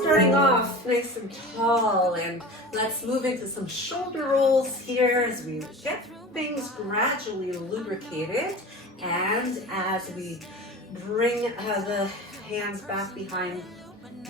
Starting off nice and tall, and let's move into some shoulder rolls here as we get things gradually lubricated, and as we bring the hands back behind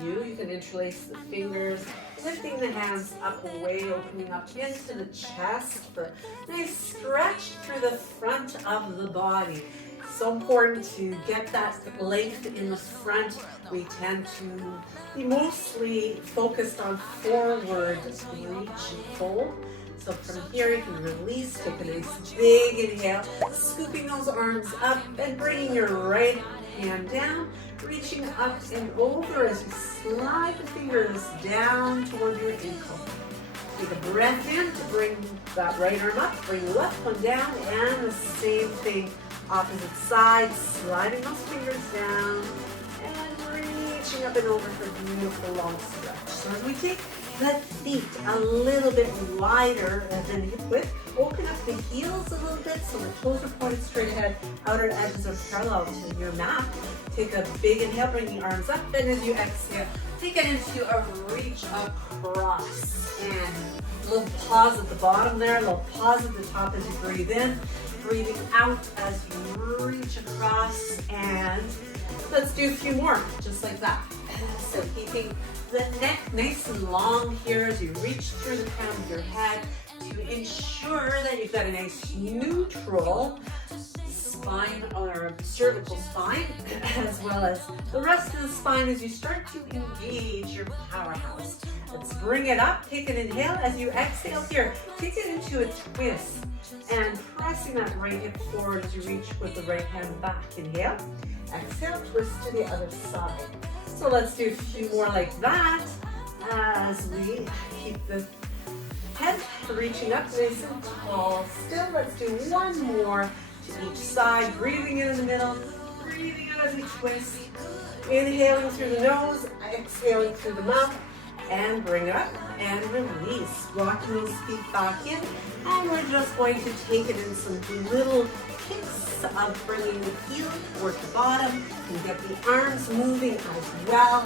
you. You can interlace the fingers, lifting the hands up away, opening up into the chest for a nice stretch through the front of the body. So important to get that length in the front. We tend to be mostly focused on forward reach and fold. So from here you can release, take a nice big inhale, scooping those arms up and bringing your right hand down, reaching up and over as you slide the fingers down toward your ankle. Take a breath in to bring that right arm up, bring the left one down, and the same thing, opposite side, sliding those fingers down and reaching up and over for a beautiful long stretch. So as we take the feet a little bit wider than hip width, open up the heels a little bit so the toes are pointed straight ahead, outer edges are parallel to your mat. Take a big inhale, bring the arms up, and as you exhale, take it into a reach across. And a little pause at the bottom there, a little pause at the top as you breathe in, breathing out as you reach across, and let's do a few more, just like that. So keeping the neck nice and long here as you reach through the crown of your head to ensure that you've got a nice neutral spine or cervical spine, as well as the rest of the spine as you start to engage your powerhouse. Let's bring it up, take an inhale. As you exhale here, take it into a twist and pressing that right hip forward as you reach with the right hand back. Inhale, exhale, twist to the other side. So let's do a few more like that as we keep the head reaching up nice and tall. Still, let's do one more to each side, breathing in the middle, breathing out as we twist, inhaling through the nose, exhaling through the mouth, and bring it up and release. Rocking those feet back in, and we're just going to take it in some little kicks of bringing the heel toward the bottom and get the arms moving as well,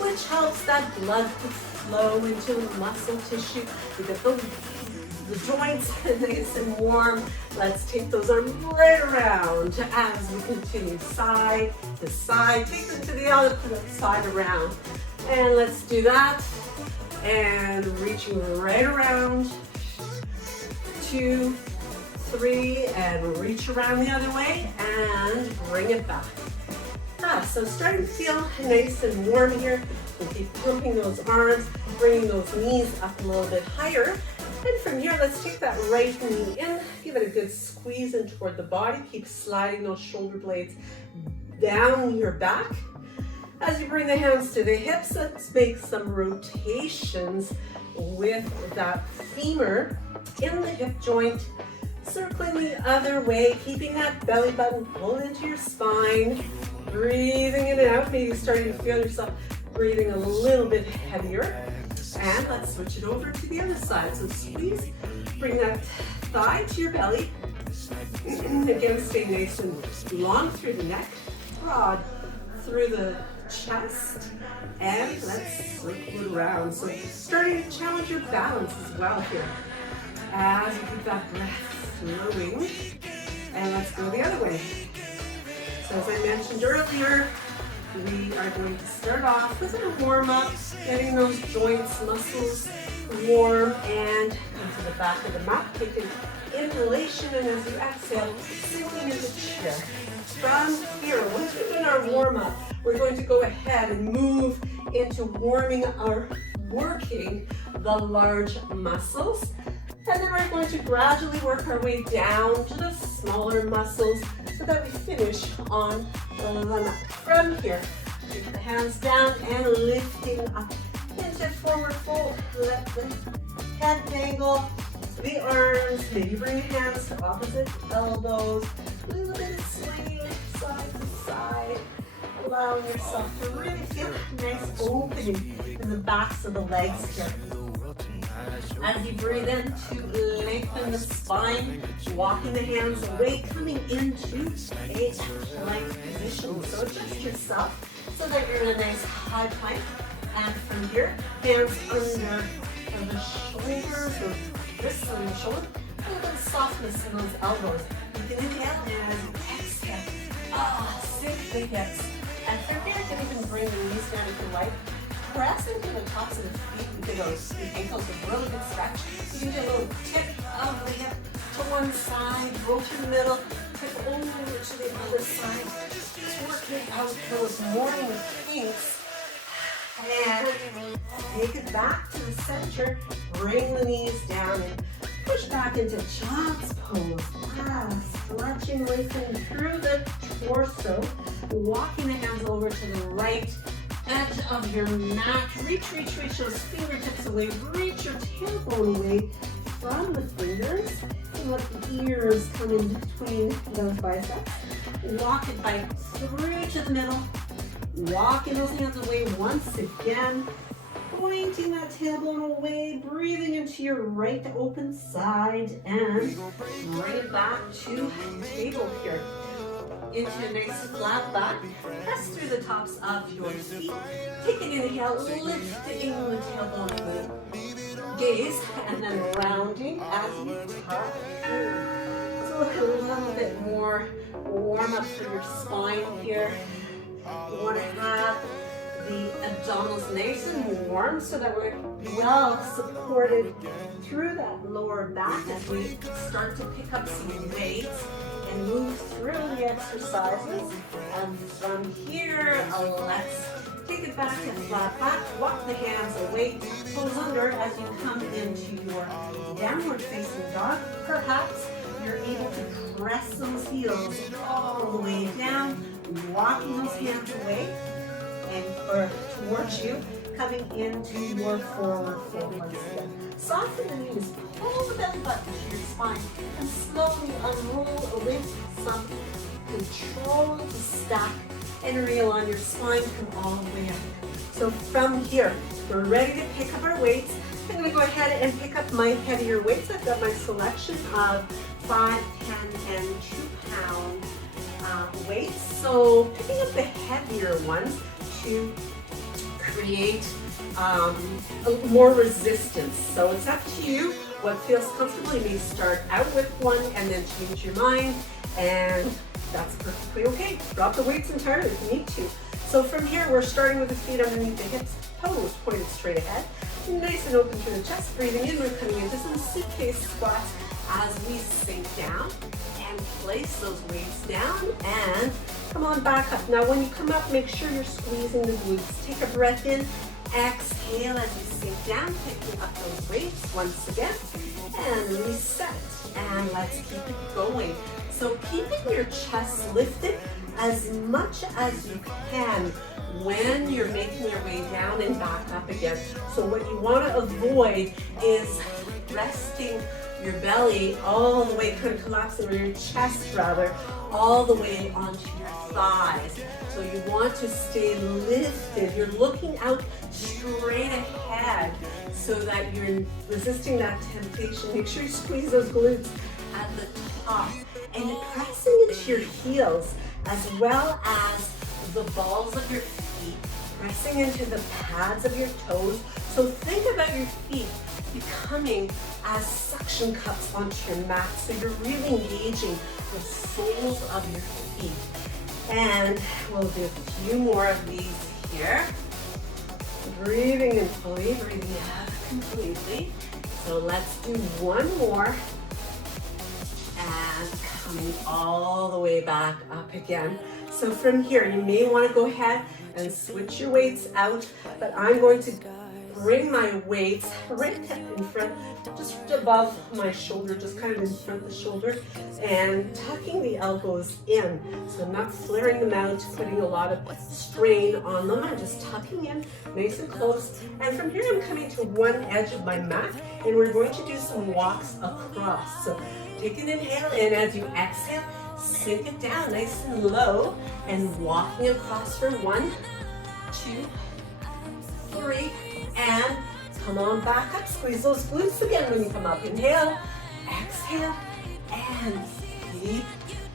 which helps that blood to flow into the muscle tissue. We get the joints nice and warm. Let's take those arms right around as we continue side to side. Take them to the other side around. And let's do that. And reaching right around. 2, 3, and reach around the other way and bring it back. So starting to feel nice and warm here. We'll keep pumping those arms, bringing those knees up a little bit higher. And from here, let's take that right knee in, give it a good squeeze in toward the body. Keep sliding those shoulder blades down your back. As you bring the hands to the hips, let's make some rotations with that femur in the hip joint, circling the other way, keeping that belly button pulled into your spine, breathing it out, maybe starting to feel yourself breathing a little bit heavier. And let's switch it over to the other side. So squeeze, bring that thigh to your belly. Again, stay nice and long through the neck, broad through the chest, and let's circle it around. So starting to challenge your balance as well here as you keep that breath flowing. And let's go the other way. So as I mentioned earlier, we are going to start off with a warm-up, getting those joints, muscles warm, and into the back of the mat. Take an inhalation, and as you exhale, sinking into the chair. From here, once we've done our warm-up, we're going to go ahead and move into working the large muscles. And then we're going to gradually work our way down to the smaller muscles so that we finish on the mat. From here, take the hands down and lifting up into forward fold. Let the head dangle, the arms, maybe bring your hands to opposite elbows. A little bit of swing side to side, allowing yourself to really feel a nice opening in the backs of the legs here. As you breathe in to lengthen the spine, walking the hands away, coming into a plank position. So adjust yourself so that you're in a nice high plank. And from here, hands under the shoulders or wrists on the shoulder. A little bit of softness in those elbows. You can inhale and as you exhale, sink the hips. And from here, you can even bring the knees down if you like. Press into the tops of the feet into those ankles with a really good stretch. You can do a little tip of the hip to one side, roll through the middle, tip over to the other side. Just working out those morning kinks. And take it back to the center. Bring the knees down and push back into child's pose. Stretching, lengthening through the torso. Walking the hands over to the right edge of your mat. Reach those fingertips away. Reach your tailbone away from the fingers. And let the ears come in between those biceps. Walk it by through to the middle. Walking those hands away once again. Pointing that tailbone away. Breathing into your right open side. And bring it back to table here. Into a nice flat back. Press through the tops of your feet. Take an inhale, lifting the tailbone away. Gaze, and then rounding as you tuck through. So a little bit more warm up for your spine here. You want to have the abdominals nice and warm so that we're well supported through that lower back as we start to pick up some weights and move through the exercises. And from here, let's take it back and flat back. Walk the hands away, toes under as you come into your downward facing dog. Perhaps you're able to press those heels all the way down, walking those hands away or towards you, coming into your forward fold once again. Soften the knees, pull the belly button to your spine, and slowly unroll away some control to stack and reel on your spine. Come all the way up. So from here, we're ready to pick up our weights. I'm going to go ahead and pick up my heavier weights. I've got my selection of 5, 10, and 2-pound weights. So picking up the heavier ones to create more resistance. So it's up to you what feels comfortable. You may start out with one and then change your mind, and that's perfectly okay. Drop the weights entirely if you need to. So from here, we're starting with the feet underneath the hips, toes pointed straight ahead. Nice and open through the chest. Breathing in, we're coming into some suitcase squats as we sink down and place those weights down and come on back up. Now when you come up, make sure you're squeezing the glutes. Take a breath in, exhale as you sink down, picking up those weights once again, and reset. And let's keep it going. So keeping your chest lifted as much as you can when you're making your way down and back up again. So what you want to avoid is resting your belly all the way, kind of collapsing, or your chest rather, all the way onto your thighs. So you want to stay lifted. You're looking out straight ahead so that you're resisting that temptation. Make sure you squeeze those glutes at the top. And you're pressing into your heels as well as the balls of your feet, pressing into the pads of your toes. So think about your feet becoming as suction cups onto your mat. So you're really engaging the soles of your feet. And we'll do a few more of these here. Breathing in fully, breathing out completely. So let's do one more. And coming all the way back up again. So from here, you may want to go ahead and switch your weights out, but I'm going to bring my weights right in front, just above my shoulder, just kind of in front of the shoulder, and tucking the elbows in. So I'm not flaring them out, putting a lot of strain on them. I'm just tucking in nice and close. And from here, I'm coming to one edge of my mat, and we're going to do some walks across. So take an inhale in. As you exhale, sink it down nice and low, and walking across for 1, 2, 3, and come on back up. Squeeze those glutes again when you come up. Inhale, exhale, and keep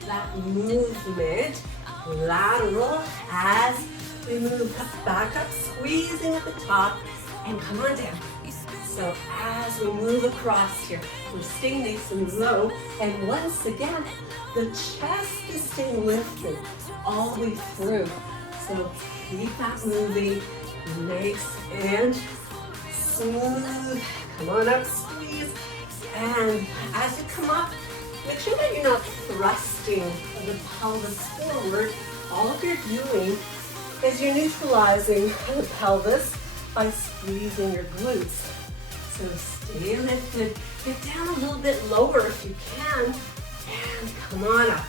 that movement lateral as We move back up, squeezing at the top, and come on down. So as we move across here, we're staying nice and low, and once again, the chest is staying lifted all the way through. So keep that moving, nice and smooth. Come on up, squeeze. And as you come up, make sure that you're not thrusting the pelvis forward. All you're doing is you're neutralizing the pelvis by squeezing your glutes. So stay lifted, get down a little bit lower if you can, and come on up.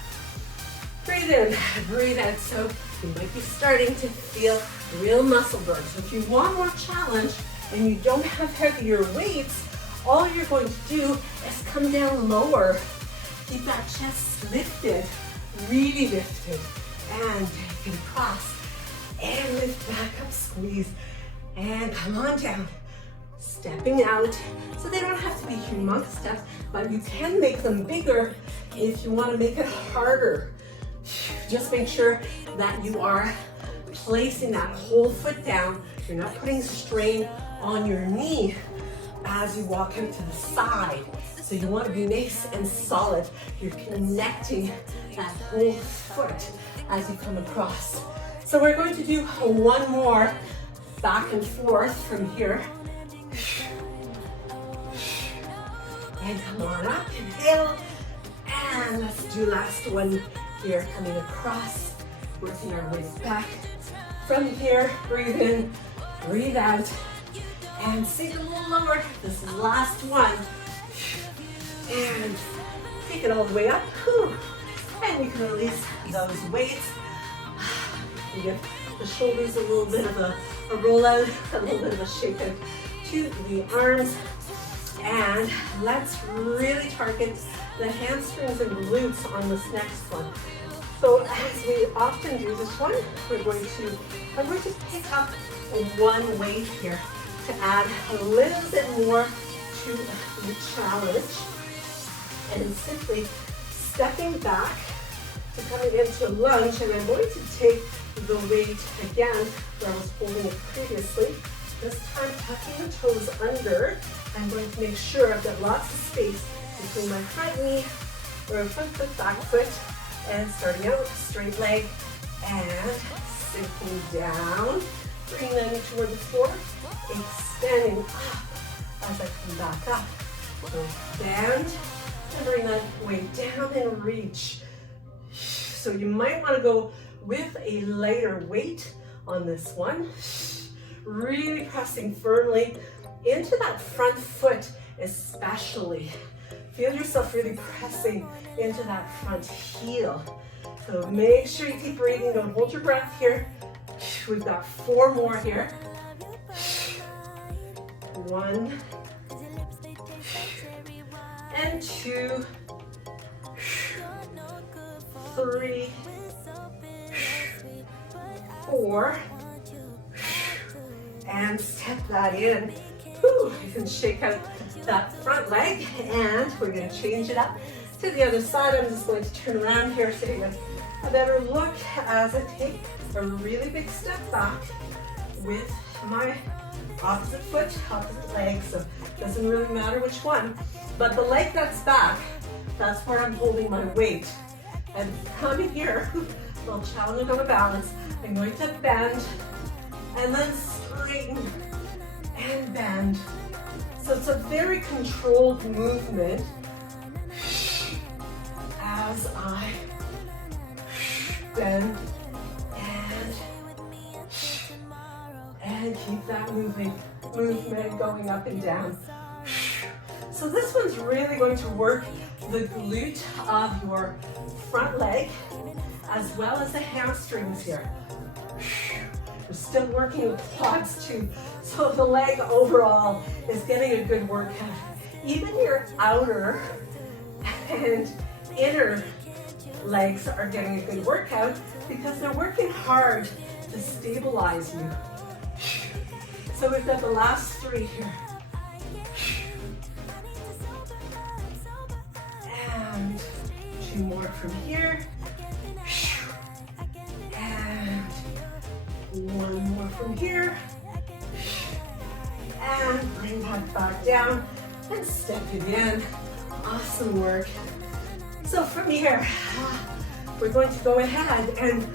Breathe in, breathe out. So you might be starting to feel real muscle burn. So if you want more challenge and you don't have heavier weights, all you're going to do is come down lower. Keep that chest lifted, really lifted, and take it across. And lift back up, squeeze, and come on down. Stepping out, so they don't have to be humongous steps, but you can make them bigger if you want to make it harder. Just make sure that you are placing that whole foot down. You're not putting strain on your knee as you walk out to the side. So you want to be nice and solid. You're connecting that whole foot as you come across. So we're going to do one more back and forth from here. And come on up, inhale. And let's do last one here, coming across, working our way back. From here, breathe in, breathe out, and sink a little lower. This is the last one. And take it all the way up. And you can release those weights. You give the shoulders a little bit of a roll out, a little bit of a shake out to the arms. And let's really target the hamstrings and glutes on this next one. So as we often do this one, I'm going to pick up one weight here to add a little bit more to the challenge. And simply stepping back to coming into lunge, and I'm going to take the weight again where I was holding it previously. This time tucking the toes under. I'm going to make sure I've got lots of space between my front knee or front foot, back foot, and starting out with a straight leg and sinking down, bringing the knee toward the floor, extending up as I come back up. So bend and bring that weight down and reach. So you might want to go with a lighter weight on this one. Really pressing firmly into that front foot especially. Feel yourself really pressing into that front heel. So make sure you keep breathing. Don't hold your breath here. We've got 4 more here. 1 and 2, 3, 4, and step that in. You can shake out that front leg, and we're going to change it up to the other side. I'm just going to turn around here so you get a better look as I take a really big step back with my opposite foot, opposite leg. So it doesn't really matter which one, but the leg that's back, that's where I'm holding my weight. And coming here, a little challenge on the balance, I'm going to bend and then straighten and bend. So it's a very controlled movement as I bend and keep that movement going up and down. So this one's really going to work the glute of your front leg as well as the hamstrings here. We're still working with quads too, so the leg overall is getting a good workout. Even your outer and inner legs are getting a good workout because they're working hard to stabilize you. So we've got the last 3 here. And 2 more from here. And One more from here. And bring that back down and step it in. Awesome work. So from here, we're going to go ahead and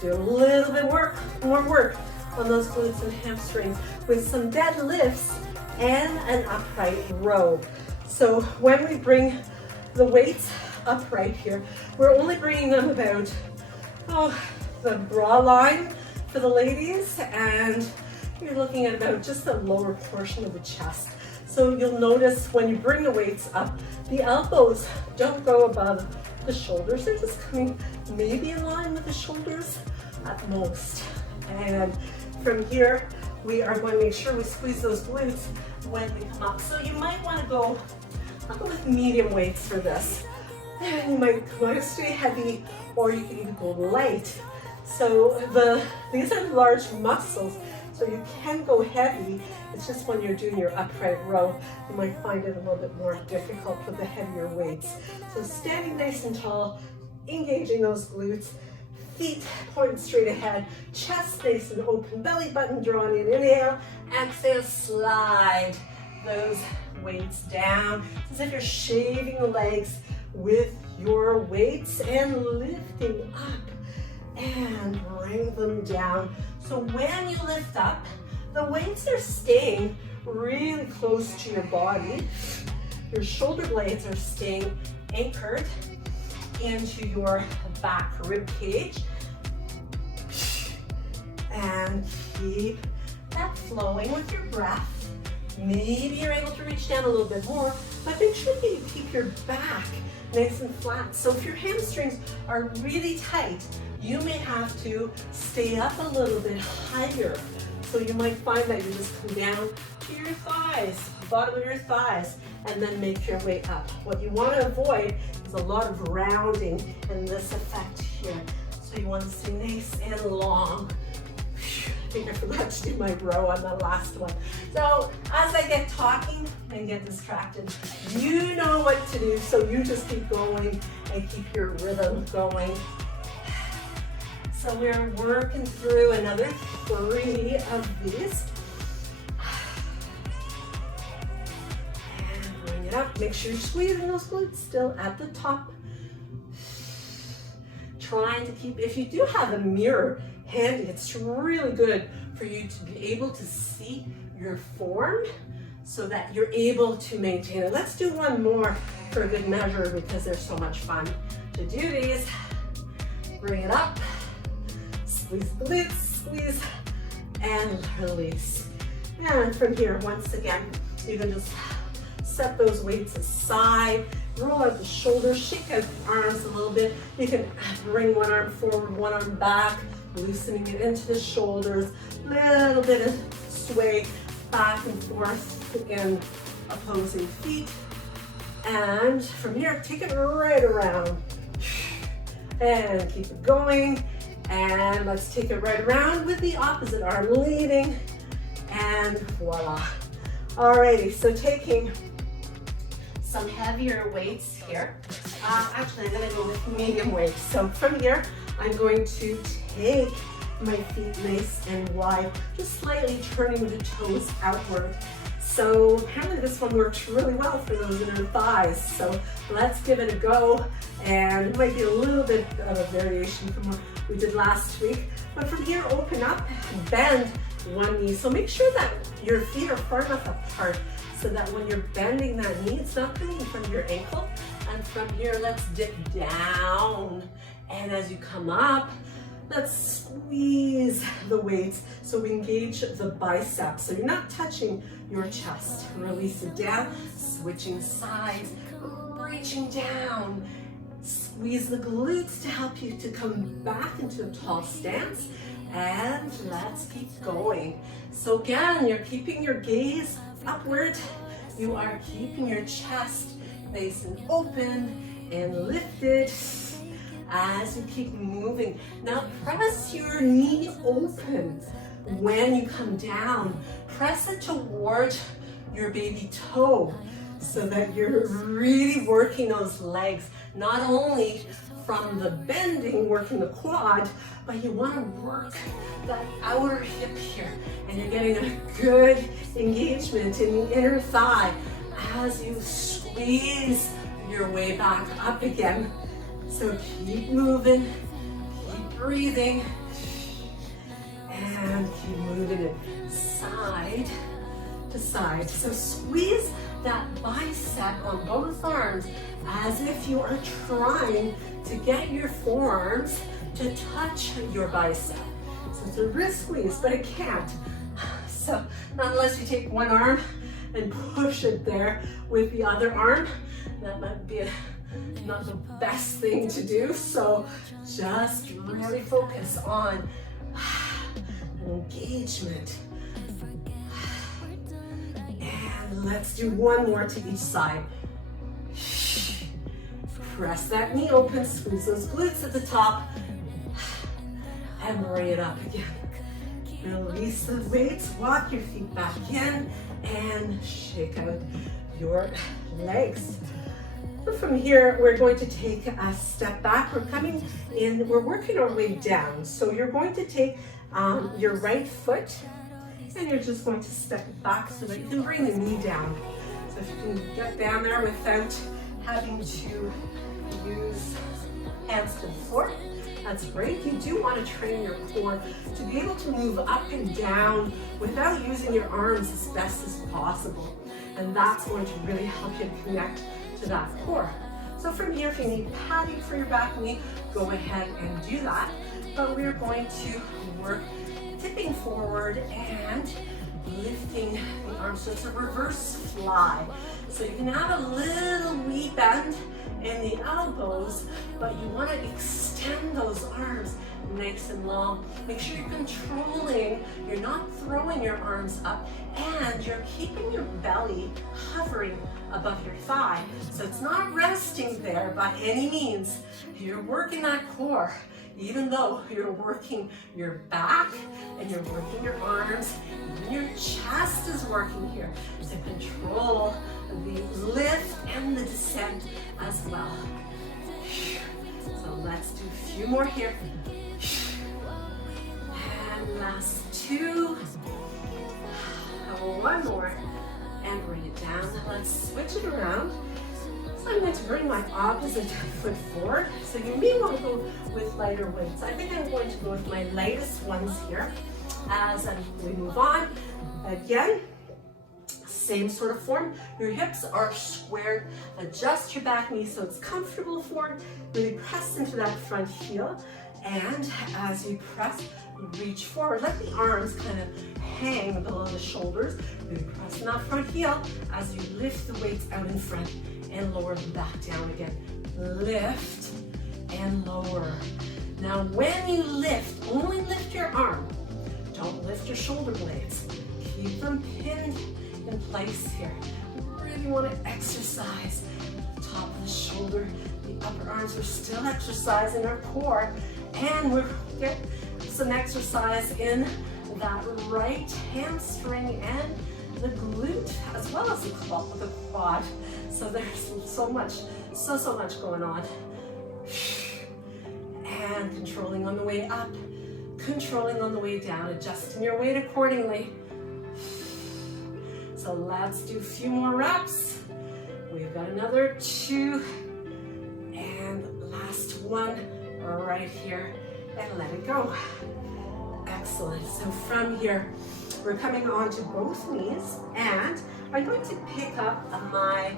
do a little bit more work on those glutes and hamstrings with some deadlifts and an upright row. So when we bring the weights upright here, we're only bringing them about, the bra line for the ladies, and you're looking at about just the lower portion of the chest. So you'll notice when you bring the weights up, the elbows don't go above the shoulders. They're just coming maybe in line with the shoulders at most. And from here, we are going to make sure we squeeze those glutes when we come up. So you might want to go, I'll go with medium weights for this. And you might want to stay heavy, or you can even go light. So these are large muscles, so you can go heavy. It's just when you're doing your upright row, you might find it a little bit more difficult with the heavier weights. So standing nice and tall, engaging those glutes, feet pointed straight ahead, chest nice and open, belly button drawn in, inhale, exhale, slide those weights down. It's as if you're shaving the legs with your weights and lifting up and bring them down. So when you lift up, the weights are staying really close to your body. Your shoulder blades are staying anchored into your back rib cage. And keep that flowing with your breath. Maybe you're able to reach down a little bit more, but make sure that you keep your back nice and flat. So if your hamstrings are really tight, you may have to stay up a little bit higher. So you might find that you just come down to your thighs, bottom of your thighs, and then make your way up. What you want to avoid is a lot of rounding in this effect here. So you want to stay nice and long. I think I forgot to do my row on the last one. So as I get talking and get distracted, you know what to do. So you just keep going and keep your rhythm going. So we're working through another 3 of these. And bring it up. Make sure you're squeezing those glutes still at the top. Trying to keep, if you do have a mirror handy, it's really good for you to be able to see your form so that you're able to maintain it. Let's do one more for a good measure because they're so much fun to do these. Bring it up. Squeeze the glutes, squeeze, and release. And from here, once again, you can just set those weights aside, roll out the shoulders, shake out the arms a little bit. You can bring one arm forward, one arm back, loosening it into the shoulders, little bit of sway back and forth in opposing feet. And from here, take it right around. And keep it going. And let's take it right around with the opposite arm leading, and voila. Alrighty, so taking some heavier weights here. Actually, I'm gonna go with medium weights. So from here, I'm going to take my feet nice and wide, just slightly turning the toes outward. So apparently this one works really well for those in our thighs. So let's give it a go. And it might be a little bit of a variation from what we did last week. But from here, open up, bend one knee. So make sure that your feet are far enough apart so that when you're bending that knee, it's not coming from your ankle. And from here, let's dip down. And as you come up, let's squeeze the weights so we engage the biceps. So you're not touching your chest. Release it down, switching sides, reaching down. Squeeze the glutes to help you to come back into a tall stance. And let's keep going. So again, you're keeping your gaze upward. You are keeping your chest nice and open and lifted as you keep moving. Now press your knee open when you come down. Press it towards your baby toe. so that you're really working those legs, not only from the bending, working the quad, but you want to work that outer hip here, and you're getting a good engagement in the inner thigh as you squeeze your way back up again. So keep moving, keep breathing, and keep moving it side to side. So squeeze that bicep on both arms as if you are trying to get your forearms to touch your bicep. So it's a wrist squeeze, but it can't. So not unless you take one arm and push it there with the other arm. That might be not the best thing to do. So just really focus on engagement. And let's do one more to each side. Press that knee open, squeeze those glutes at the top, and bring it up again. Release the weights, walk your feet back in, and shake out your legs. From here, we're going to take a step back. We're coming in, we're working our way down. So you're going to take your right foot, and you're just going to step it back so that you can bring the knee down. So if you can get down there without having to use hands to the floor, that's great. You do want to train your core to be able to move up and down without using your arms as best as possible. And that's going to really help you connect to that core. So from here, if you need padding for your back knee, go ahead and do that. But we're going to work tipping forward and lifting the arms. So it's a reverse fly. So you can have a little wee bend in the elbows, but you want to extend those arms nice and long. Make sure you're controlling, you're not throwing your arms up, and you're keeping your belly hovering above your thigh. So it's not resting there by any means. You're working that core, even though you're working your back and you're working your arms, even your chest is working here to control the lift and the descent as well. So let's do a few more here. And last two. One more. And bring it down. Let's switch it around. So I'm going to bring my opposite foot forward. So you may want to go with lighter weights. I think I'm going to go with my lightest ones here as we move on. Again, same sort of form. Your hips are squared. Adjust your back knee so it's comfortable forward. Really press into that front heel. And as you press, reach forward. Let the arms kind of hang below the shoulders. Really press in that front heel as you lift the weights out in front and lower them back down again. Lift and lower. Now when you lift, only lift your arm. Don't lift your shoulder blades. Keep them pinned in place here. Really want to exercise the top of the shoulder, the upper arms. We're still exercising our core, and we're get some exercise in that right hamstring and the glute, as well as the quad. So there's so much going on. And controlling on the way up, controlling on the way down, adjusting your weight accordingly. So let's do a few more reps. We've got another two, and last one right here, and let it go. Excellent. So from here, we're coming onto both knees, and I'm going to pick up my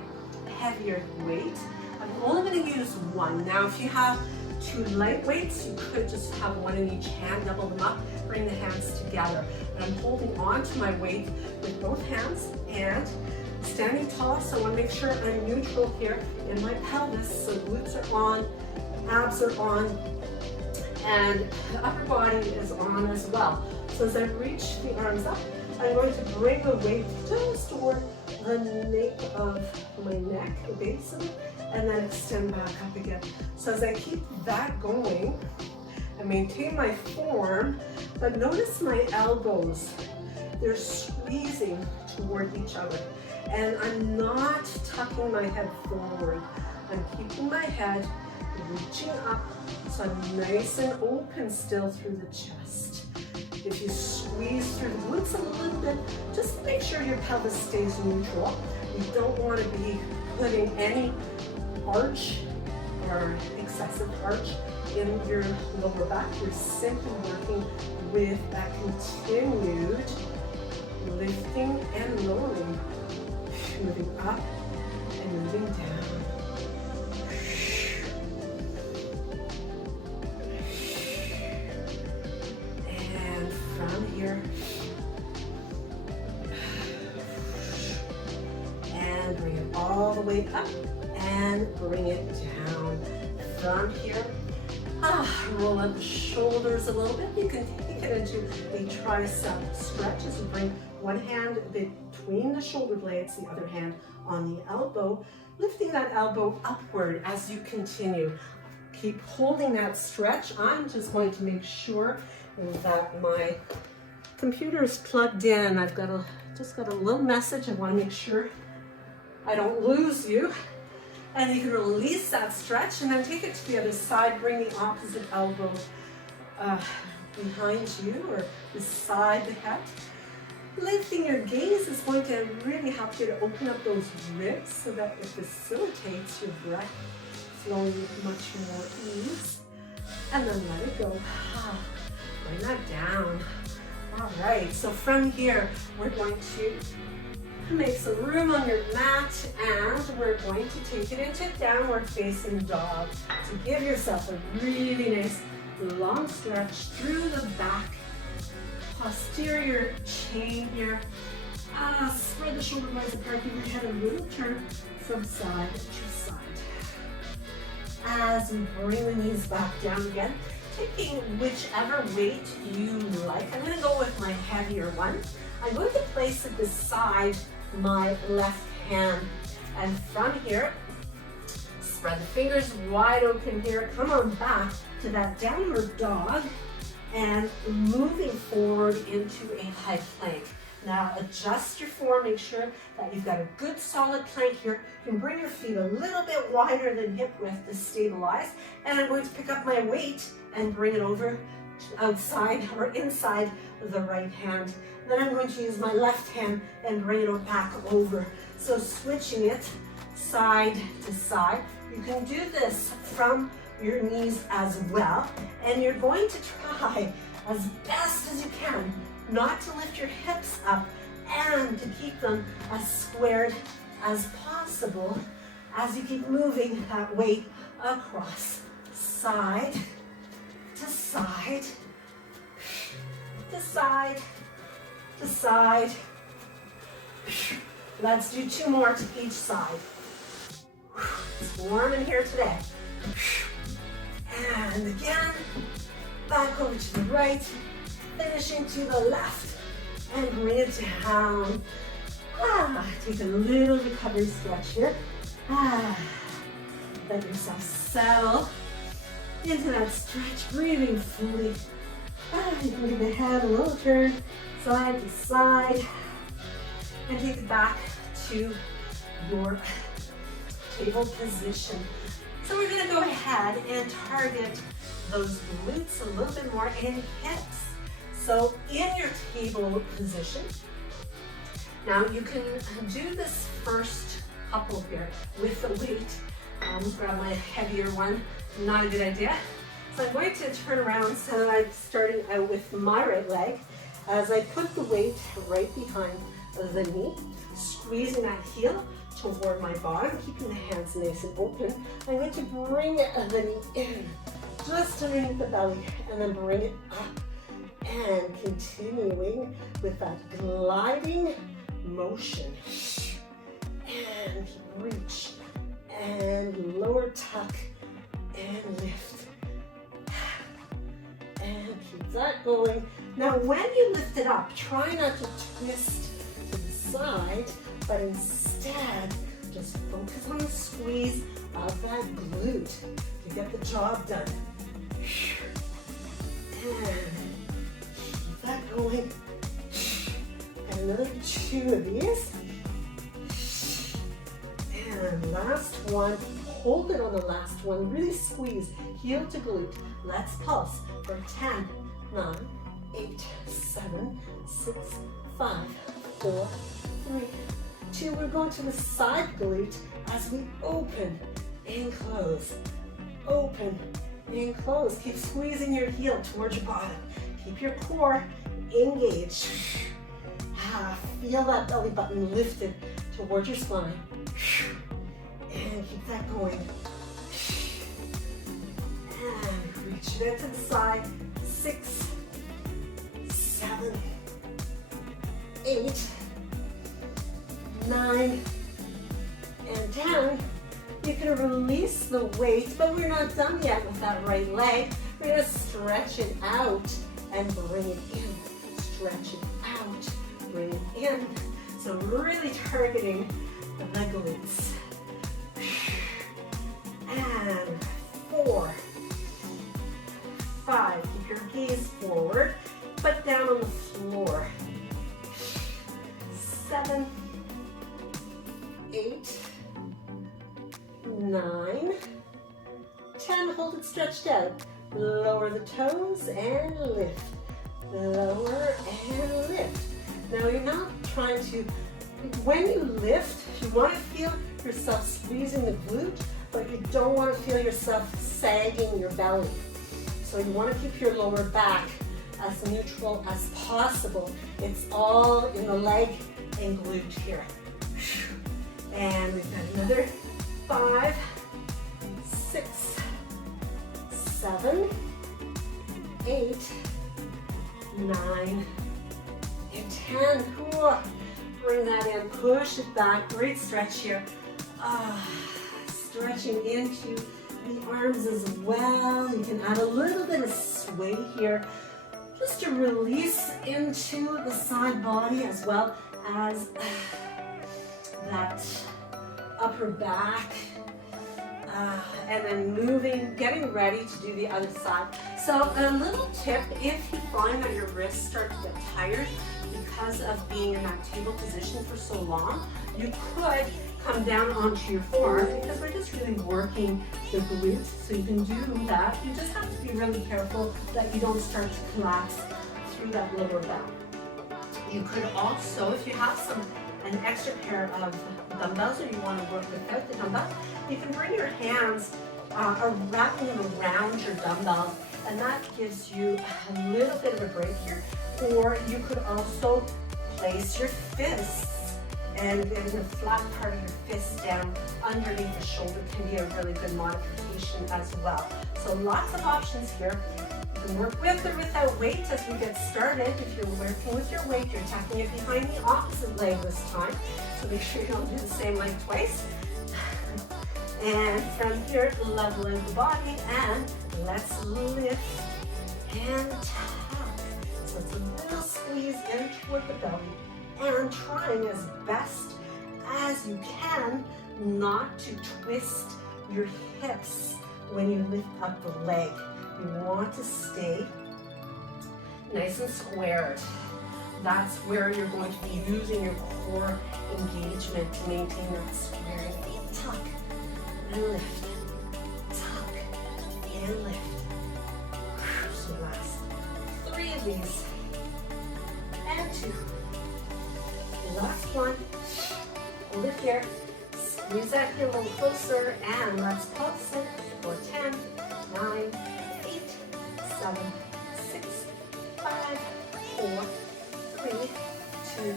heavier weight. I'm only going to use one. Now, if you have two light weights, you could just have one in each hand, double them up, bring the hands together. But I'm holding on to my weight with both hands and standing tall, so I want to make sure I'm neutral here in my pelvis. So glutes are on, abs are on, and the upper body is on as well. So as I reach the arms up, I'm going to bring the weight just toward the nape of my neck, the base of it, and then extend back up again. So as I keep that going, I maintain my form, but notice my elbows. they're squeezing toward each other. And I'm not tucking my head forward. I'm keeping my head reaching up, so I'm nice and open still through the chest. If you squeeze through the glutes a little bit, just make sure your pelvis stays neutral. You don't want to be putting any arch or excessive arch in your lower back. You're simply working with that continued lifting and lowering, moving up and moving down. And from here, and bring it all the way up and bring it down. From here, roll up the shoulders a little bit. You can take it into a tricep stretch as you bring one hand between the shoulder blades, the other hand on the elbow, lifting that elbow upward as you continue. Keep holding that stretch. I'm just going to make sure that my computer is plugged in. I've just got a little message. I want to make sure I don't lose you. And you can release that stretch and then take it to the other side. Bring the opposite elbow behind you or beside the head. Lifting your gaze is going to really help you to open up those ribs so that it facilitates your breath flowing with much more ease. And then let it go. Bring that down. All right, so from here, we're going to make some room on your mat, and we're going to take it into downward facing dog. So give yourself a really nice long stretch through the back, posterior chain here. Spread the shoulder blades apart, give your head a little turn from side to side. As we bring the knees back down again, taking whichever weight you like. I'm going to go with my heavier one. I'm going to place it beside my left hand, and from here, spread the fingers wide open here. Come on back to that downward dog and moving forward into a high plank. Now adjust your form, make sure that you've got a good solid plank here. You can bring your feet a little bit wider than hip width to stabilize, and I'm going to pick up my weight and bring it over outside or inside the right hand. Then I'm going to use my left hand and bring it back over. So switching it side to side. You can do this from your knees as well. And you're going to try as best as you can not to lift your hips up and to keep them as squared as possible as you keep moving that weight across side to side to side to side. Let's do 2 more to each side. It's warm in here today. And again, back over to the right, finishing to the left, and bring it down. Take a little recovery stretch here. Let yourself settle into that stretch, breathing fully. You can give the head a little turn, side to side, and take it back to your table position. So we're going to go ahead and target those glutes a little bit more and hips. So in your table position, now you can do this first couple here with the weight. Grab my heavier one, not a good idea. So I'm going to turn around so that I'm starting out with my right leg as I put the weight right behind the knee, squeezing that heel toward my bottom, keeping the hands nice and open. I'm going to bring the knee in just underneath the belly and then bring it up, and continuing with that gliding motion. And reach and lower tuck and lift. And keep that going. Now when you lift it up, try not to twist to the side, but instead just focus on the squeeze of that glute to get the job done. And keep that going. Another 2 of these. And last one. Hold it on the last one. Really squeeze. Heel to glute. Let's pulse for 10, 9, 8, 7, 6, 5, 4, 3, 2. We're going to the side glute as we open and close. Open and close. Keep squeezing your heel towards your bottom. Keep your core engaged. Feel that belly button lifted towards your spine. And keep that going. And reach it out to the side. 6, 7, 8, 9, and 10. You can release the weight, but we're not done yet with that right leg. We're going to stretch it out and bring it in. Stretch it out, bring it in. So really targeting the glutes. And 4, 5, keep your gaze forward, but down on the floor. 7, 8, 9, 10, hold it stretched out. Lower the toes and lift. Lower and lift. Now you're not trying to, when you lift, you want to feel yourself squeezing the glute, but you don't want to feel yourself sagging your belly. So you want to keep your lower back as neutral as possible. It's all in the leg and glute here. And we've got another 5, 6, 7, 8, 9, and 10. Cool. Bring that in, push it back. Great stretch here. Stretching into the arms as well. You can add a little bit of sway here just to release into the side body as well as that upper back. And then moving, getting ready to do the other side. So a little tip, if you find that your wrists start to get tired because of being in that table position for so long, you could come down onto your forearm because we're just really working the glutes. So you can do that. You just have to be really careful that you don't start to collapse through that lower back. You could also, if you have an extra pair of dumbbells or you want to work without the dumbbell, you can bring your hands wrapping them around your dumbbells, and that gives you a little bit of a break here. Or you could also place your fists and then the flat part of your fist down underneath the shoulder can be a really good modification as well. So lots of options here. You can work with or without weight as we get started. If you're working with your weight, you're tucking it behind the opposite leg this time. So make sure you don't do the same leg twice. And from here, leveling the body, and let's lift and tuck. So it's a little squeeze in toward the belly, and trying as best as you can not to twist your hips when you lift up the leg. You want to stay nice and squared. That's where you're going to be using your core engagement to maintain that square. Tuck and lift. Tuck and lift. So last 3 of these. And 2. Last one. Hold it here. Squeeze that heel a little closer, and let's pulse it for 10, 9, 8, 7, 6, 5, 4, 3, 2,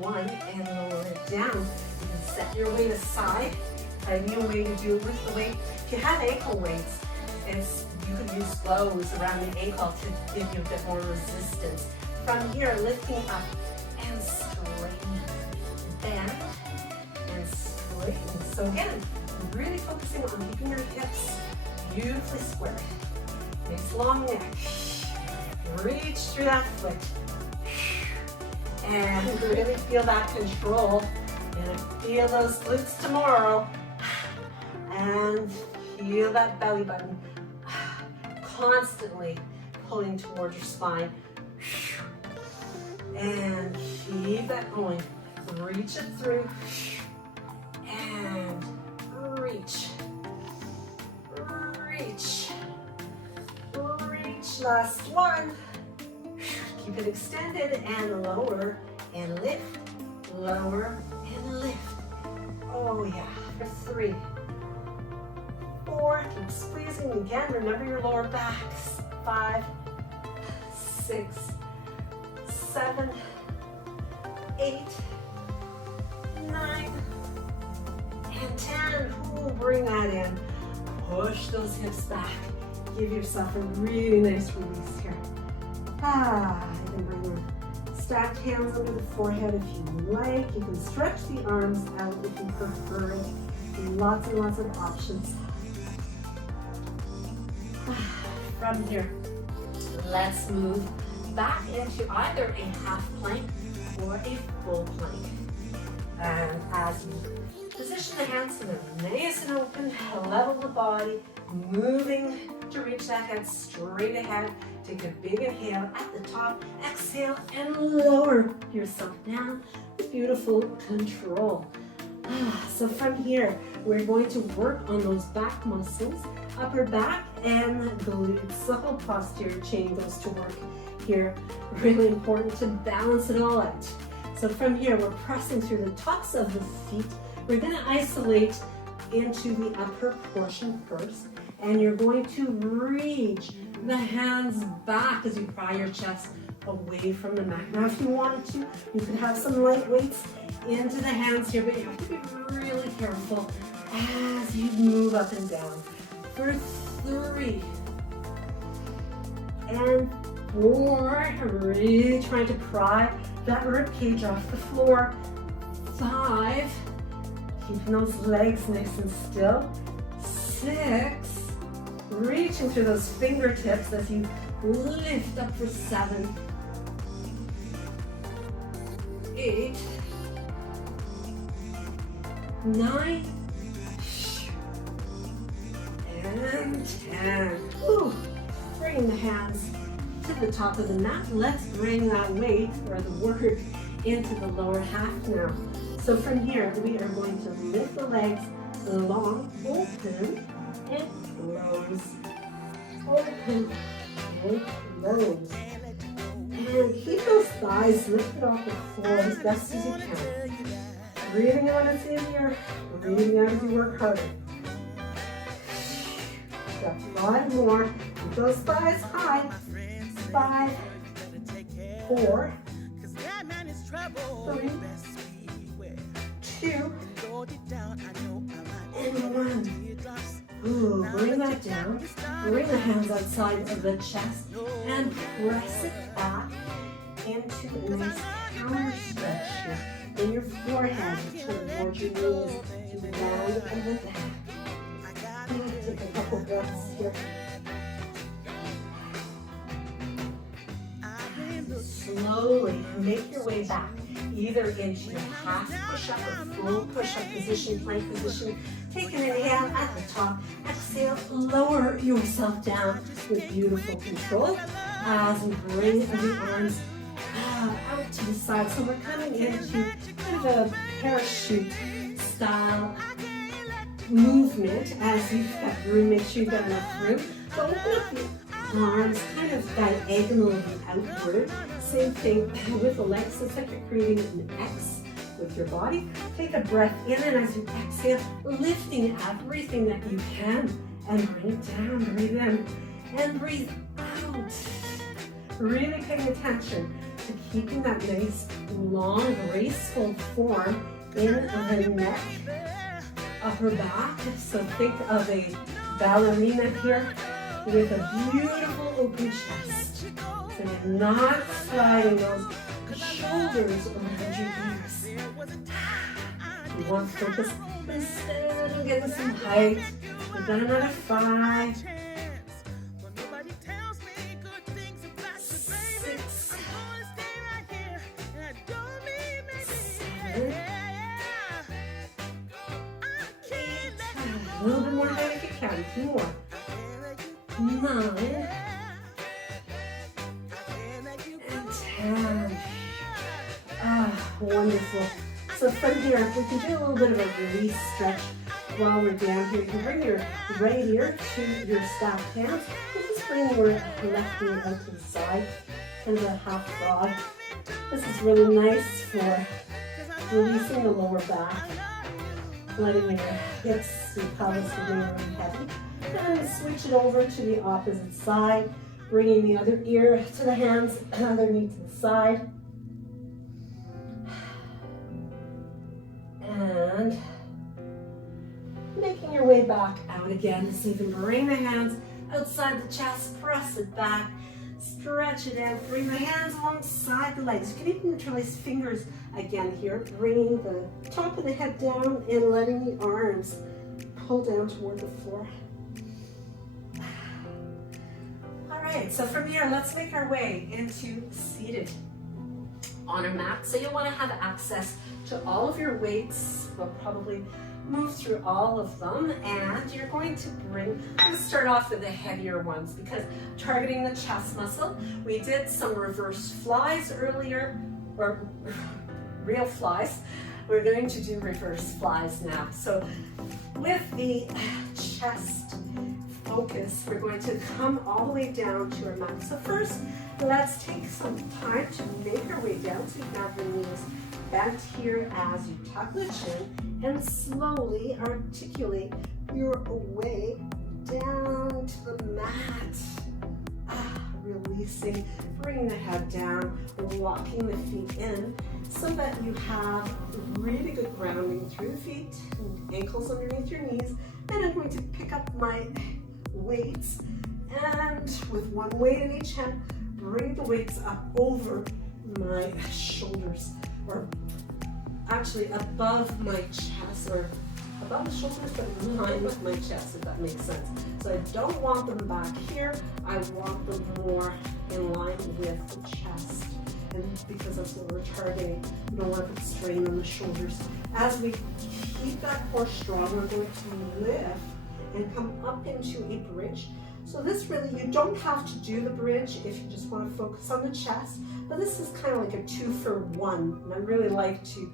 1, and lower it down. You can set your weight aside. Finding a way to do it with the weight. If you have ankle weights, you could use glows around the ankle to give you a bit more resistance. From here, lifting up and straighten, bend and straighten. So again, really focusing on keeping your hips beautifully square. Nice long neck. Reach through that foot. And really feel that control. And feel those glutes tomorrow. And feel that belly button constantly pulling towards your spine. And keep that going. Reach it through. And reach. Reach. Reach. Last one. Keep it extended and lower and lift. Lower and lift. Oh yeah. For 3, 4. Keep squeezing again. Remember your lower back. 5, 6, 7, 8, 9, and 10. Ooh, bring that in. Push those hips back. Give yourself a really nice release here. You can bring your stacked hands under the forehead if you like. You can stretch the arms out if you prefer it. Lots and lots of options. From here, let's move back into either a half plank or a full plank. And as you position the hands so they're nice and open, level the body, moving to reach that head straight ahead. Take a big inhale at the top, exhale and lower yourself down with beautiful control. So from here, we're going to work on those back muscles, upper back and glutes. The whole posterior chain goes to work here. Really important to balance it all out. So from here, we're pressing through the tops of the feet. We're going to isolate into the upper portion first, and you're going to reach the hands back as you pry your chest away from the mat. Now, if you wanted to, you could have some light weights into the hands here, but you have to be really careful as you move up and down. For 3 and 4, really trying to pry that rib cage off the floor. 5, keeping those legs nice and still. 6, reaching through those fingertips as you lift up for 7, 8, 9, and 10. Ooh. Bring the hands to the top of the mat. Let's bring that weight or the work into the lower half now. So from here, we are going to lift the legs long, open, and close. Open and close. And keep those thighs lifted off the floor as best as you can. Breathing on as in here, breathing out as you work harder. Got 5 more. Keep those thighs high. 5, 4, 3, 2, and 1. Ooh, bring that down. Bring the hands outside of the chest and press it back into a nice counter stretch here. In your forehead towards your knees, down and the back. Take a couple breaths here. Slowly make your way back, either into your half push-up or full push-up position, plank position. Take an inhale at the top. Exhale, lower yourself down with beautiful control as we bring the arms out to the side. So we're coming into kind of a parachute style movement as you've got room. Make sure you've got enough room. But open up the arms kind of diagonally outward. Same thing with the legs. It's like you're creating an X with your body. Take a breath in, and as you exhale, lifting everything that you can and bring it down. Breathe in and breathe out. Really paying attention to keeping that nice, long, graceful form in the neck, upper back. So think of a ballerina here with a beautiful open chest. So you're not sliding those shoulders around your ears. You want to focus instead on getting some height. We've done another 5, 6, 7, 8, a little bit more height if you can, 2 more, 9, and 10. Wonderful. So from here, we can do a little bit of a release stretch while we're down here. You can bring your right ear to your stacked hands. And just bring your left ear out to the side, kind of a half frog. This is really nice for releasing the lower back, letting your hips, your pelvis remain really heavy. And then switch it over to the opposite side, bringing the other ear to the hands, other knee to the side. And making your way back out again. So you can bring the hands outside the chest, press it back, stretch it out, bring the hands alongside the legs. You can even interlace fingers again here, bringing the top of the head down and letting the arms pull down toward the floor. All right, so from here, let's make our way into seated on a mat. So you'll want to have access to all of your weights. We'll probably move through all of them, and you're going to let's start off with the heavier ones because targeting the chest muscle. We did some reverse flies earlier, or real flies. We're going to do reverse flies now. So with the chest focus, we're going to come all the way down to our mat. So first, let's take some time to make our way down so you can have your knees bent here as you tuck the chin and slowly articulate your way down to the mat. Releasing, bringing the head down, walking the feet in so that you have really good grounding through the feet, ankles underneath your knees. And I'm going to pick up my weights, and with one weight in each hand, bring the weights up over my shoulders, or actually above my chest, or above the shoulders but in line with my chest, if that makes sense. So I don't want them back here, I want them more in line with the chest. And because that's what we're targeting, we don't want to put strain on the shoulders. As we keep that core strong, we're going to lift and come up into a bridge. So this really, you don't have to do the bridge if you just want to focus on the chest, but this is kind of like a 2-for-1. And I really like to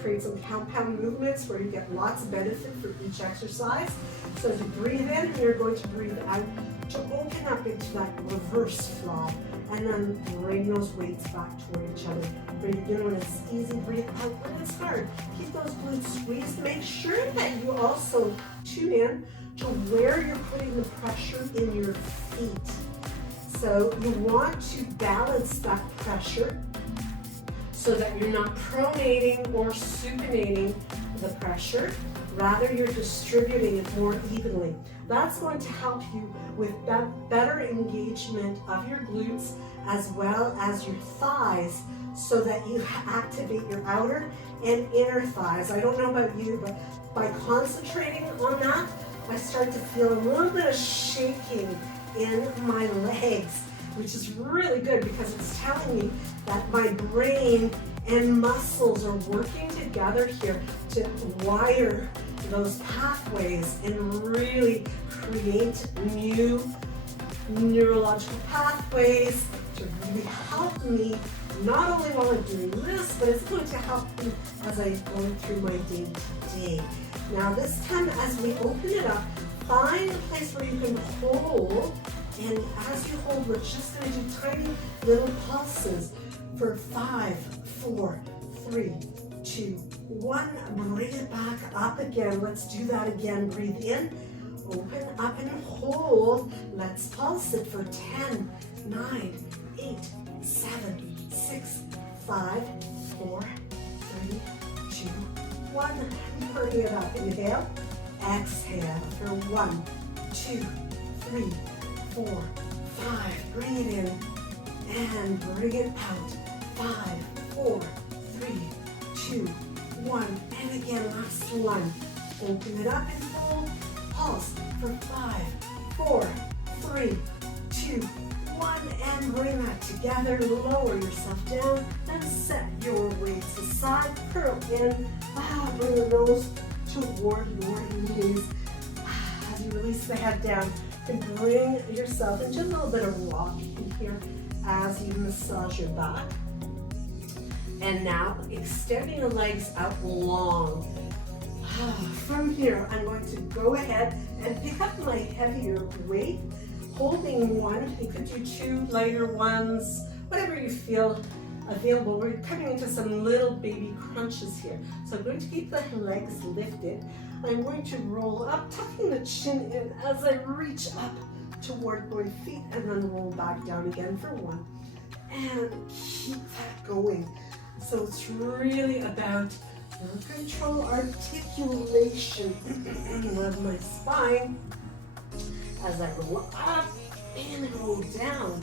create some compound movements where you get lots of benefit for each exercise. So as you breathe in, you're going to breathe out to open up into that reverse fly, and then bring those weights back toward each other. Breathe in when it's easy, breathe out when it's hard. Keep those glutes squeezed. Make sure that you also tune in to where you're putting the pressure in your feet. So you want to balance that pressure so that you're not pronating or supinating the pressure. Rather, you're distributing it more evenly. That's going to help you with better engagement of your glutes as well as your thighs, so that you activate your outer and inner thighs. I don't know about you, but by concentrating on that, I start to feel a little bit of shaking in my legs, which is really good because it's telling me that my brain and muscles are working together here to wire those pathways and really create new neurological pathways to really help me, not only while I'm doing this, but it's going to help me as I go through my day-to-day. Now this time, as we open it up, find a place where you can hold, and as you hold, we're just going to do tiny little pulses for 5, 4, 3, 2, 1. Bring it back up again. Let's do that again. Breathe in, open up and hold. Let's pulse it for 10, 9, 8, 7, 6, 5, 4, 3, 2, 1. Bring it up. Inhale, exhale for 1, 2, 3, 4, 5. Bring it in and bring it out. 5, 4, 3, 2, 1. And again, last one. Open it up and hold. Pulse for 5, 4, 3, 2, 1. And bring that together. Lower yourself down and set your weights aside. Curl in. Bring the nose toward your knees. As you release the head down, and bring yourself into a little bit of rock in here as you massage your back. And now extending the legs out long. From here, I'm going to go ahead and pick up my heavier weight, holding one. You could do two lighter ones, whatever you feel available. We're coming into some little baby crunches here. So I'm going to keep the legs lifted. I'm going to roll up, tucking the chin in as I reach up toward my feet, and then roll back down again for one. And keep that going. So it's really about control articulation of my spine as I roll up and roll down.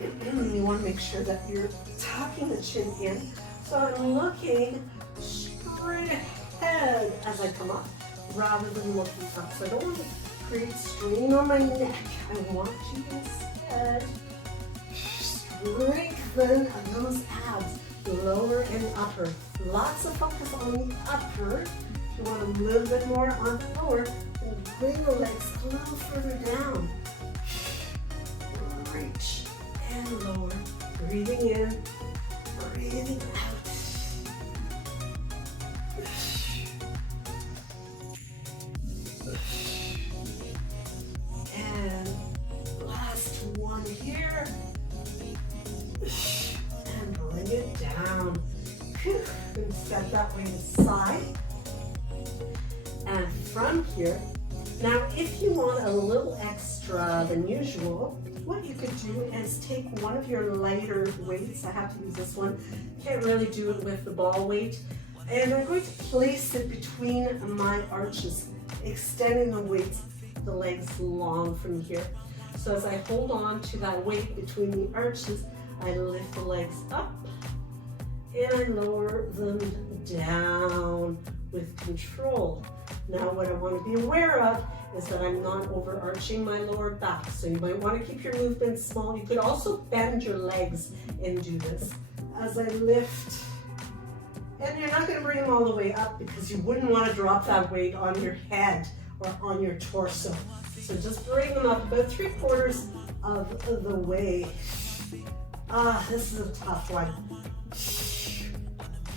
You want to make sure that you're tucking the chin in. So I'm looking straight ahead as I come up rather than looking up. So I don't want to create strain on my neck. I want to instead strengthen those abs, lower and upper. Lots of focus on the upper. If you want a little bit more on the lower, then bring the legs a little further down. Reach and lower. Breathing in, breathing out. And last one here. And bring it down. And step that way aside. And from here, now if you want a little extra than usual, what you could do is take one of your lighter weights. I have to use this one. Can't really do it with the ball weight. And I'm going to place it between my arches, extending the legs long from here. So as I hold on to that weight between the arches, I lift the legs up and I lower them down with control. Now what I want to be aware of is that I'm not overarching my lower back. So you might want to keep your movement small. You could also bend your legs and do this. As I lift, and you're not going to bring them all the way up because you wouldn't want to drop that weight on your head or on your torso. So just bring them up about 3/4 of the way. This is a tough one.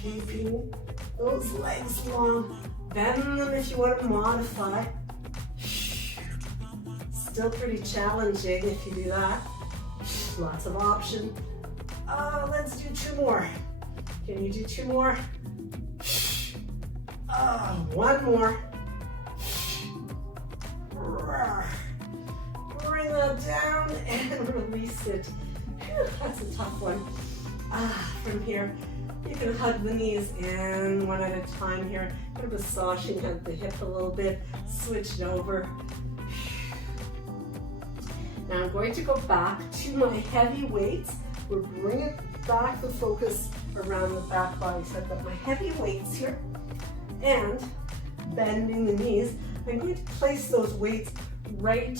Keeping those legs long. Bend them if you want to modify. Still pretty challenging if you do that. Lots of options. Let's do 2 more. Can you do 2 more? One more. Bring that down and release it. Whew, that's a tough one. From here, you can hug the knees in one at a time here. Kind of massaging at the hip a little bit. Switch it over. Now I'm going to go back to my heavy weights. We're bringing back the focus around the back body. So I've got my heavy weights here and bending the knees. I'm going to place those weights right,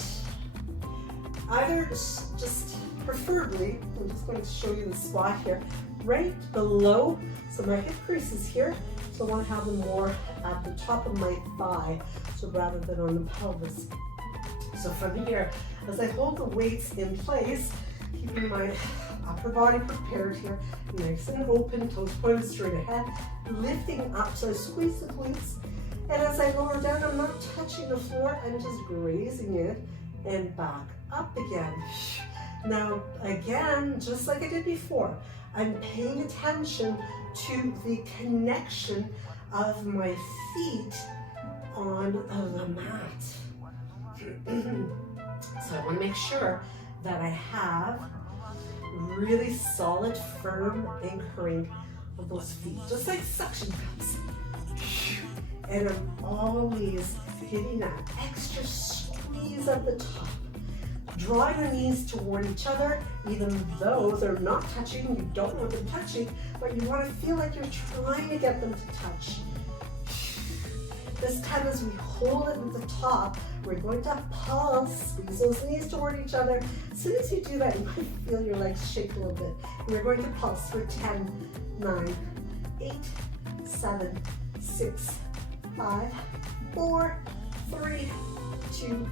either just preferably, I'm just going to show you the spot here, right below. So my hip crease is here. So I want to have them more at the top of my thigh, so rather than on the pelvis. So from here, as I hold the weights in place, keeping my upper body prepared here, nice and open, toes pointed straight ahead, lifting up, so I squeeze the glutes. And as I lower down, I'm not touching the floor, I'm just grazing it and back up again. Now, again, just like I did before, I'm paying attention to the connection of my feet on the mat. So I want to make sure that I have really solid, firm anchoring of those feet, just like suction cups. And I'm always getting that extra squeeze at the top. Drawing the knees toward each other, even though they're not touching, you don't want them touching, but you want to feel like you're trying to get them to touch. This time as we hold it at the top, we're going to pulse, squeeze those knees toward each other. As soon as you do that, you might feel your legs shake a little bit. And we're going to pulse for 10, 9, 8, 7, 6, 5, 4, 3, 2,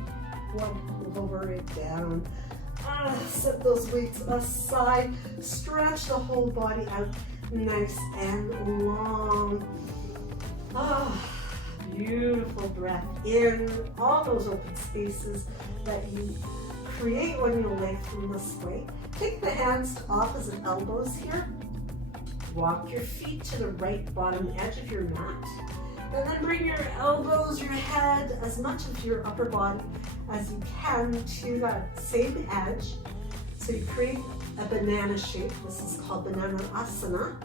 1. Move over it down. Set those weights aside. Stretch the whole body out. Nice and long. Ah, beautiful breath in. All those open spaces that you create when you lengthen this way. Take the hands to opposite elbows here. Walk your feet to the right bottom edge of your mat. And then bring your elbows, your head, as much of your upper body as you can to that same edge. So you create a banana shape. This is called banana asana.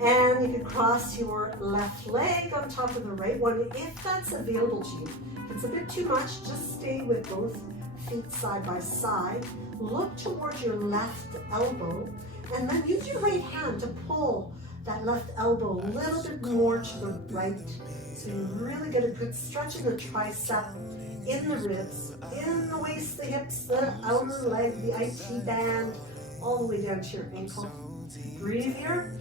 And you can cross your left leg on top of the right one if that's available to you. If it's a bit too much, just stay with both feet side by side. Look towards your left elbow and then use your right hand to pull that left elbow a little bit more to the right. So you really get a good stretch in the tricep, in the ribs, in the waist, the hips, the outer leg, the IT band, all the way down to your ankle. Breathe here.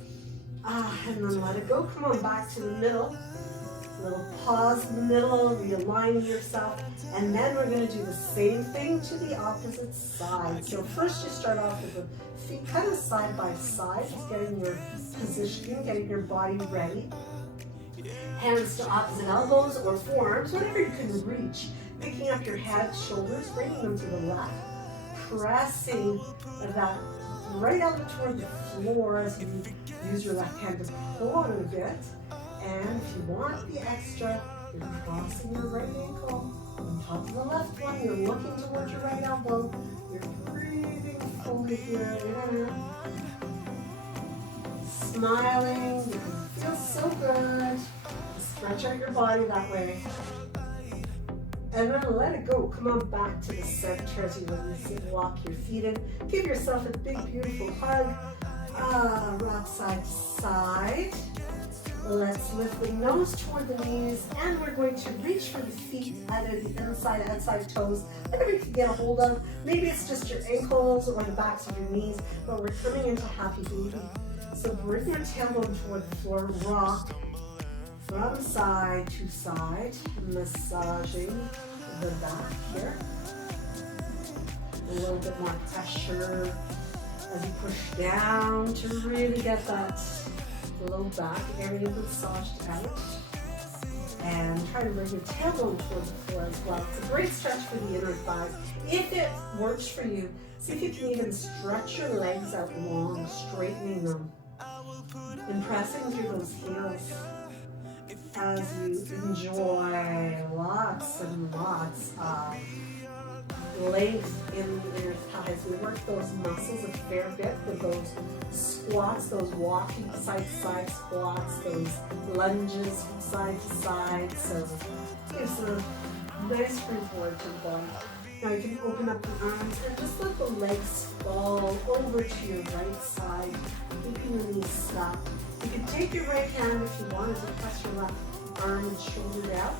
And then let it go. Come on, back to the middle. A little pause in the middle, realign yourself. And then we're going to do the same thing to the opposite side. So first you start off with the feet kind of side by side, just getting your positioning, getting your body ready. Hands to opposite elbows or forearms, whatever you can reach. Picking up your head, shoulders, bringing them to the left. Pressing that right elbow toward the floor as you use your left hand to pull on it a bit. And if you want the extra, you're crossing your right ankle on top of the left one. You're looking towards your right elbow. You're breathing fully here. Smiling. You can feel so good. Stretch out your body that way. And then let it go. Come on back to the center as you release it. Walk your feet in. Give yourself a big, beautiful hug. Rock side to side. Let's lift the nose toward the knees, and we're going to reach for the feet, either the inside, outside toes, whatever you can get a hold of. Maybe it's just your ankles or the backs of your knees, but we're coming into happy baby. So bring your tailbone toward the floor, rock from side to side, massaging the back here. A little bit more pressure as you push down to really get that low back area massaged out. And try to bring your tailbone toward the floor as well. It's a great stretch for the inner thighs. If it works for you, see if you can even stretch your legs out long, straightening them. And pressing through those heels as you enjoy lots and lots of length in your thighs. We work those muscles a fair bit with those squats, those walking side-to-side squats, those lunges from side to side. So it gives a nice free forward to the body. Now you can open up the arms and just let the legs fall over to your right side, keeping the knees stuck. You can take your right hand if you wanted to press your left arm and shoulder down.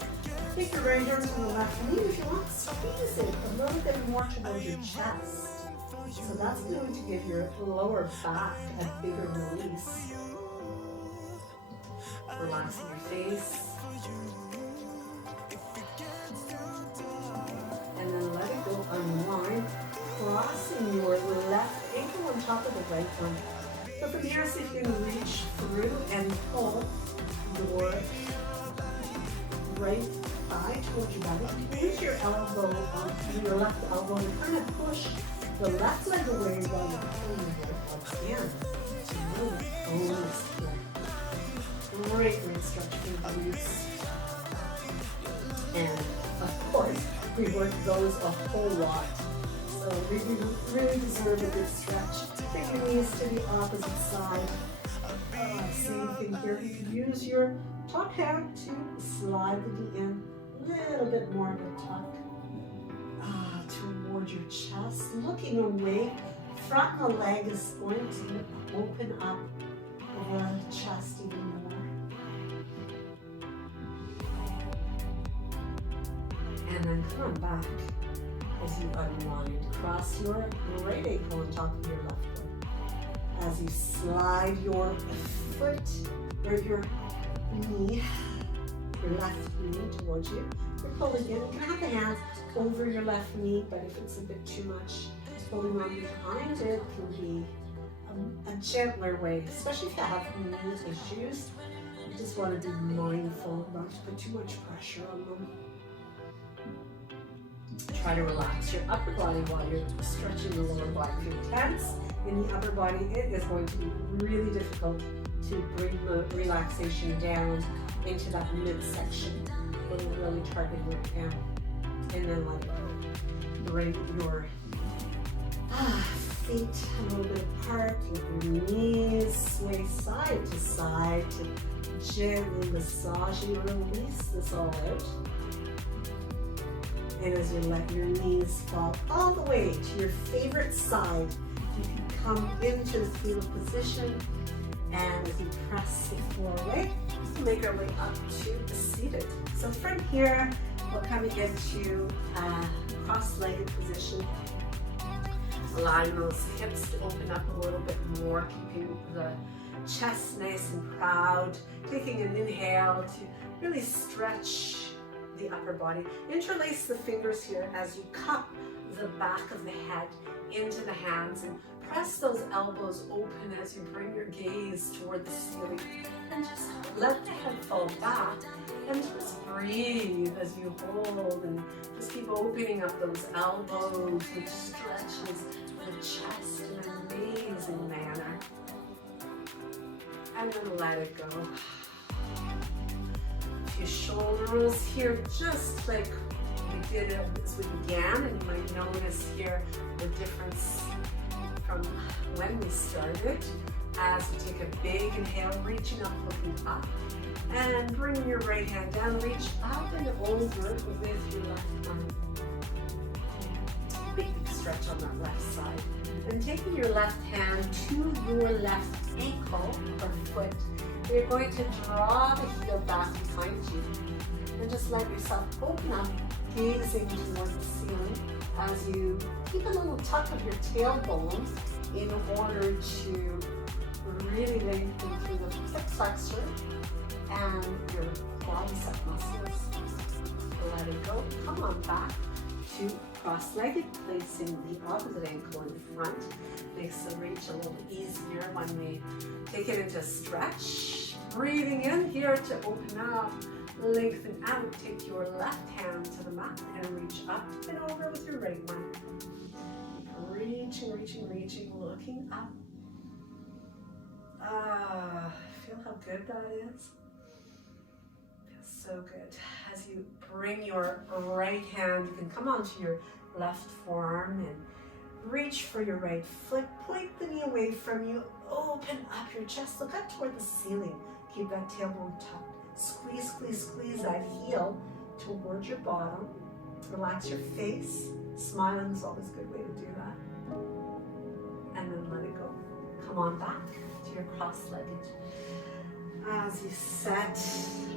Take your right arm to the left knee. If you want, squeeze it a little bit more towards your chest. So that's going to give your lower back a bigger release. Relaxing your face. And then let it go, unwind, crossing your left ankle on top of the right one. So from here, see if you can reach through and pull your right thigh towards your belly. You can use your elbow, your left elbow, and kind of push the left leg away while you're pulling your right leg in. So really bonus here. Great stretch for the glutes. And of course, we work those a whole lot. So we really deserve a good stretch. Take your knees to the opposite side. Same thing here. You can use your top hand to slide the knee in. A little bit more of a tuck toward your chest. Looking away, front of the leg is going to open up the chest even more. And then come on back as you unwind. Cross your right ankle on top of your left foot. As you slide your foot or your knee, your left knee towards you. You're pulling in. You can have the hands over your left knee, but if it's a bit too much, holding on behind it can be a a gentler way, especially if you have knee issues. You just want to be mindful not to put too much pressure on them. Try to relax your upper body while you're stretching the lower body. If you're tense in the upper body, it is going to be really difficult to bring the relaxation down into that midsection. We'll really target your hand and then let it go. Bring your feet a little bit apart, let your knees sway side to side to gently massage and release this all out. And as you let your knees fall all the way to your favorite side, you can come into the fetal position, and as you press the floor away, we'll make our way up to the seated. So from here, we're coming into a cross-legged position, allowing those hips to open up a little bit more, keeping the chest nice and proud, taking an inhale to really stretch the upper body. Interlace the fingers here as you cup the back of the head into the hands and press those elbows open as you bring your gaze toward the ceiling, and just let the head fall back and just breathe as you hold, and just keep opening up those elbows, which stretches the chest in an amazing manner. And then let it go. Few shoulder rolls here, just like we did as we began, and you might notice here the difference from when we started. As you take a big inhale, reaching up, looking up, and bring your right hand down, reach up and over with your left arm. Big stretch on that left side. And taking your left hand to your left ankle or foot, you're going to draw the heel back behind you and just let yourself open up, gazing toward the ceiling as you keep a little tuck of your tailbone in order to really lengthen through the hip flexor and your quadricep muscles. Let it go. Come on back to cross-legged, placing the opposite ankle in front. Makes the reach a little easier when we take it into stretch. Breathing in here to open up, lengthen out. Take your left hand to the mat and reach up and over with your right one. Reaching, reaching, reaching, looking up. Feel how good that is? Feels so good. As you bring your right hand, you can come onto your left forearm and reach for your right foot. Point the knee away from you. Open up your chest. Look up toward the ceiling. Keep that tailbone tucked. Squeeze, squeeze, squeeze that heel towards your bottom. Relax your face. Smiling is always a good way to do that. And then let it go. Come on back to your cross-legged. As you set,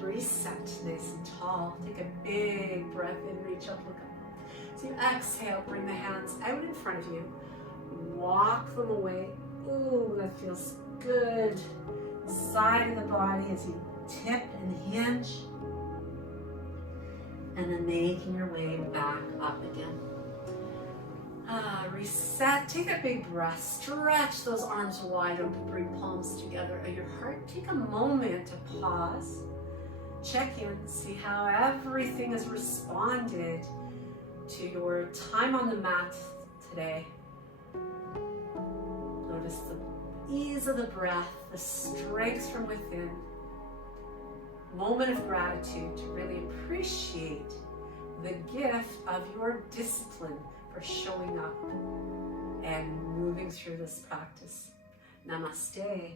reset nice and tall. Take a big breath in, reach up, look up. So you exhale, bring the hands out in front of you. Walk them away. Ooh, that feels good. Side of the body as you tip and hinge. And then making your way back up again. Reset, take a big breath, stretch those arms wide open, bring palms together at your heart. Take a moment to pause, check in, see how everything has responded to your time on the mat today. Notice the ease of the breath, the strength from within. Moment of gratitude to really appreciate the gift of your discipline for showing up and moving through this practice. Namaste.